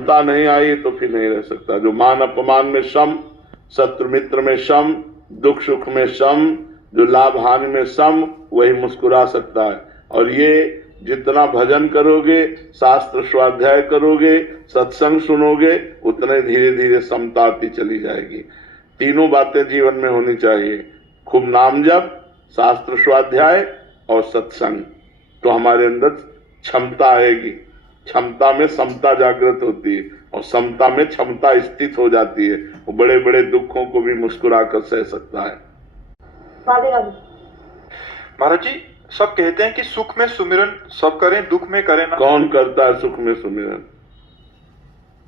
क्षमता नहीं आई तो फिर नहीं रह सकता। जो मान अपमान में सम, शत्रु मित्र में सम, दुख सुख में सम, जो लाभ हानि में सम, वही मुस्कुरा सकता है। और ये जितना भजन करोगे, शास्त्र स्वाध्याय करोगे, सत्संग सुनोगे, उतने धीरे धीरे समता आती चली जाएगी। तीनों बातें जीवन में होनी चाहिए, खूब नाम जप, शास्त्र स्वाध्याय और सत्संग, तो हमारे अंदर क्षमता आएगी। क्षमता में समता जागृत होती है और समता में क्षमता स्थित हो जाती है। वो बड़े बड़े दुखों को भी मुस्कुरा कर सह सकता है। महाराज जी, सब कहते हैं कि सुख में सुमिरन सब करें, दुख में करें ना। कौन करता है सुख में सुमिरन?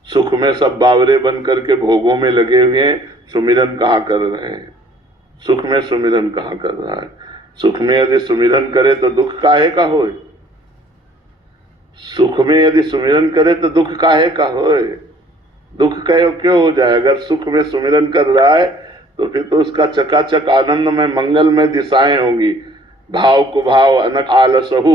सुख में सब बावरे बन करके भोगों में लगे हुए हैं, सुमिरन कहाँ कर रहे हैं? सुख में सुमिरन कहाँ कर रहा है? सुख में यदि सुमिरन करे तो दुख काहे का होए? सुख में यदि सुमिरन करे तो दुख काहे का होए? दुख क्यों हो जाए? अगर सुख में सुमिरन कर रहा है तो फिर तो उसका चकाचक आनंद में मंगल में दिशाएं होंगी। भाव को भाव अनक आलसहु,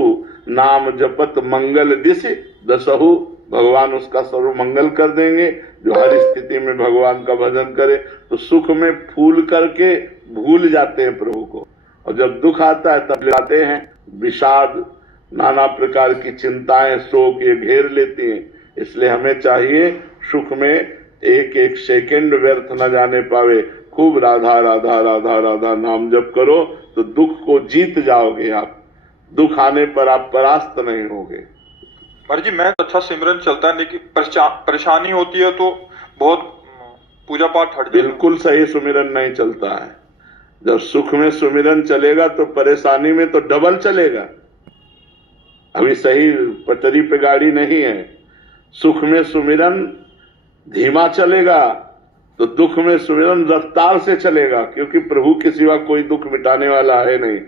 नाम जपत मंगल दिश दसहु। भगवान उसका सर्व मंगल कर देंगे जो हर स्थिति में भगवान का भजन करे। तो सुख में फूल करके भूल जाते हैं प्रभु को, और जब दुख आता है तब लाते हैं विषाद, नाना प्रकार की चिंताएं, शोक ये घेर लेती हैं। इसलिए हमें चाहिए सुख में एक एक सेकंड व्यर्थ न जाने पावे। खूब राधा राधा राधा राधा नाम जप करो तो दुख को जीत जाओगे आप। दुख आने पर आप परास्त नहीं होगे। महाराज जी, मैं अच्छा सिमरन चलता है, लेकिन परेशानी होती है तो बहुत पूजा पाठ हट जाता है। बिल्कुल सही सुमिरन नहीं चलता है। जब सुख में सुमिरन चलेगा तो परेशानी में तो डबल चलेगा। अभी सही पटरी पे गाड़ी नहीं है। सुख में सुमिरन धीमा चलेगा तो दुख में सुमिरन रफ्तार से चलेगा, क्योंकि प्रभु के सिवा कोई दुख मिटाने वाला है नहीं।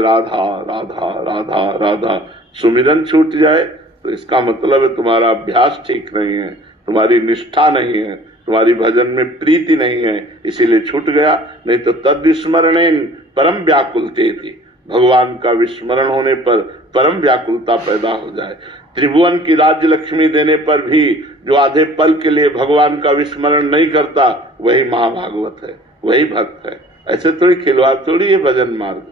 राधा राधा राधा राधा सुमिरन छूट जाए तो इसका मतलब है तुम्हारा अभ्यास ठीक नहीं है, तुम्हारी निष्ठा नहीं है, तुम्हारी भजन में प्रीति नहीं है, इसीलिए छूट गया। नहीं तो तद विस्मरणेन परम व्याकुलते थी। भगवान का विस्मरण होने पर परम व्याकुलता पैदा हो जाए। त्रिभुवन की राज्य लक्ष्मी देने पर भी जो आधे पल के लिए भगवान का विस्मरण नहीं करता, वही महाभागवत है, वही भक्त है। ऐसे थोड़ी खिलवाड़ थोड़ी ये भजन मार्ग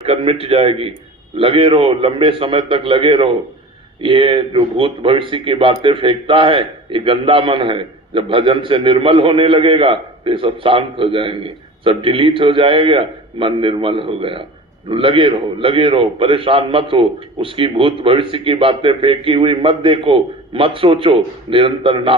कर मिट जाएगी। लगे रहो, लंबे समय तक लगे रहो। ये जो भूत भविष्य की बातें फेंकता है, ये गंदा मन है। जब भजन से निर्मल होने लगेगा तो ये सब शांत हो जाएंगे, सब डिलीट हो जाएगा, मन निर्मल हो गया। लगे रहो, लगे रहो, परेशान मत हो। उसकी भूत भविष्य की बातें फेंकी हुई मत देखो, मत सोचो, निरंतर नाम